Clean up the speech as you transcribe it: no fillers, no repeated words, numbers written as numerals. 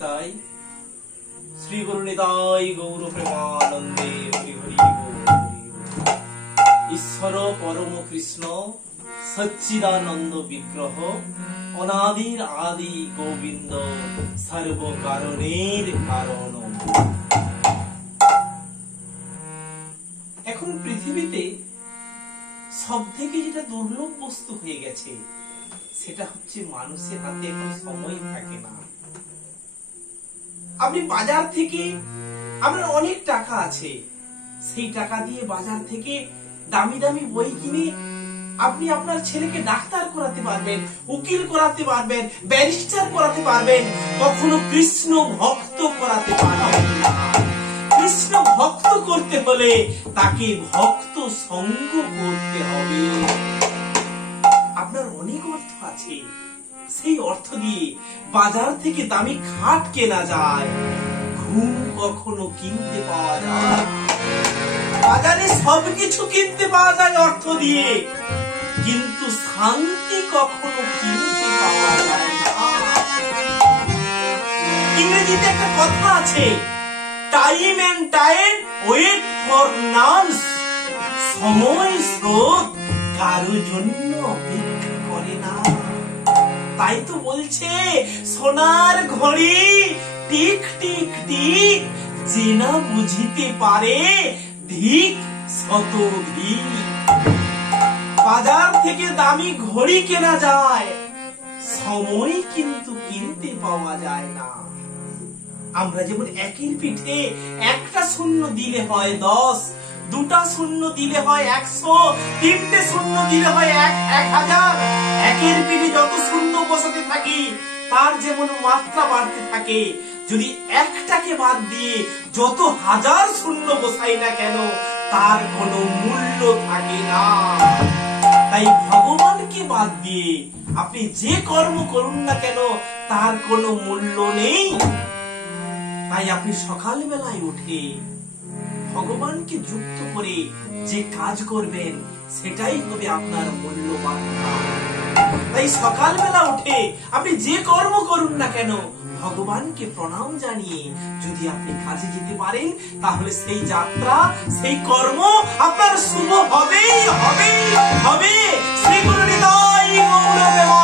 নিতাই, শ্রী গুরু নিতাই গৌর প্রেমানন্দে হরি হরি বল। ঈশ্বর পরম কৃষ্ণ সচ্চিদানন্দ বিগ্রহ, অনাদির আদি গোবিন্দ, সর্ব কারণের কারণ। এখন পৃথিবীতে সব থেকে যেটা দুর্লভ বস্তু হয়ে গেছে সেটা হচ্ছে মানুষের হাতে এখন সময় থাকে না। আপনি বাজার থেকে, আপনার অনেক টাকা আছে, সেই টাকা দিয়ে বাজার থেকে দামি দামি বই কিনে আপনি আপনার ছেলেকে ডাক্তার করাতে পারবেন, উকিল করাতে পারবেন, ব্যারিস্টার করাতে পারবেন, কখনো কৃষ্ণ ভক্ত করাতে পারবেন না। কৃষ্ণ ভক্ত করতে হলে তাকে ভক্ত সঙ্গ করতে হবে। আপনার অনেক অর্থ আছে, সেই অর্থ দিয়ে বাজার থেকে দামি খাট কেনা যায়, ঘুম কখনো কিনতে পাওয়া যায়। বাজারে সবকিছু কিনতে পাওয়া যায় অর্থ দিয়ে, কিন্তু শান্তি কখনো কিনতে পাওয়া যায় না। ইংরেজিতে একটা কথা আছে, time and time wait for none. সময় স্রোত কারো জন্য অপেক্ষা করে না। তাই তো বলছে সোনার ঘড়ি টিক টিক টিক, যে না বুঝিতে পারে ধিক শত ধিক। বাজার থেকে দামি ঘড়ি কেনা যায়, সময় কিন্তু কিনতে পাওয়া যায় না। আমরা যেমন একের পিঠে একটা শূন্য দিলে হয় 10, দুটা শূন্য দিলে হয় 100, তিনটে শূন্য দিলে হয় 1000। একের পিঠে যত শূন্য বসাতে থাকি তার যেমন মাত্রা বাড়তে থাকে, যদি একটাকে বাদ দিয়ে যত হাজার শূন্য বসাই না কেন তার কোনো মূল্য থাকে না। তাই ভগবানকে বাদ দিয়ে আপনি যে কর্ম করুন না কেন তার কোনো মূল্য নেই। তাই আপনি সকালবেলায় উঠে ভগবানকে যুক্ত করে যে কাজ করবেন সেটাই হবে আপনার মূল্যবান কাজ। তাই সকালবেলা উঠে আপনি যে কর্ম করুন না কেন ভগবানকে প্রণাম জানিয়ে যদি আপনি কাজে যেতে পারেন, তাহলে সেই যাত্রা, সেই কর্ম আপনার শুভ হবেই হবে। শ্রী গুরু নিতাই গৌর প্রেমানন্দে।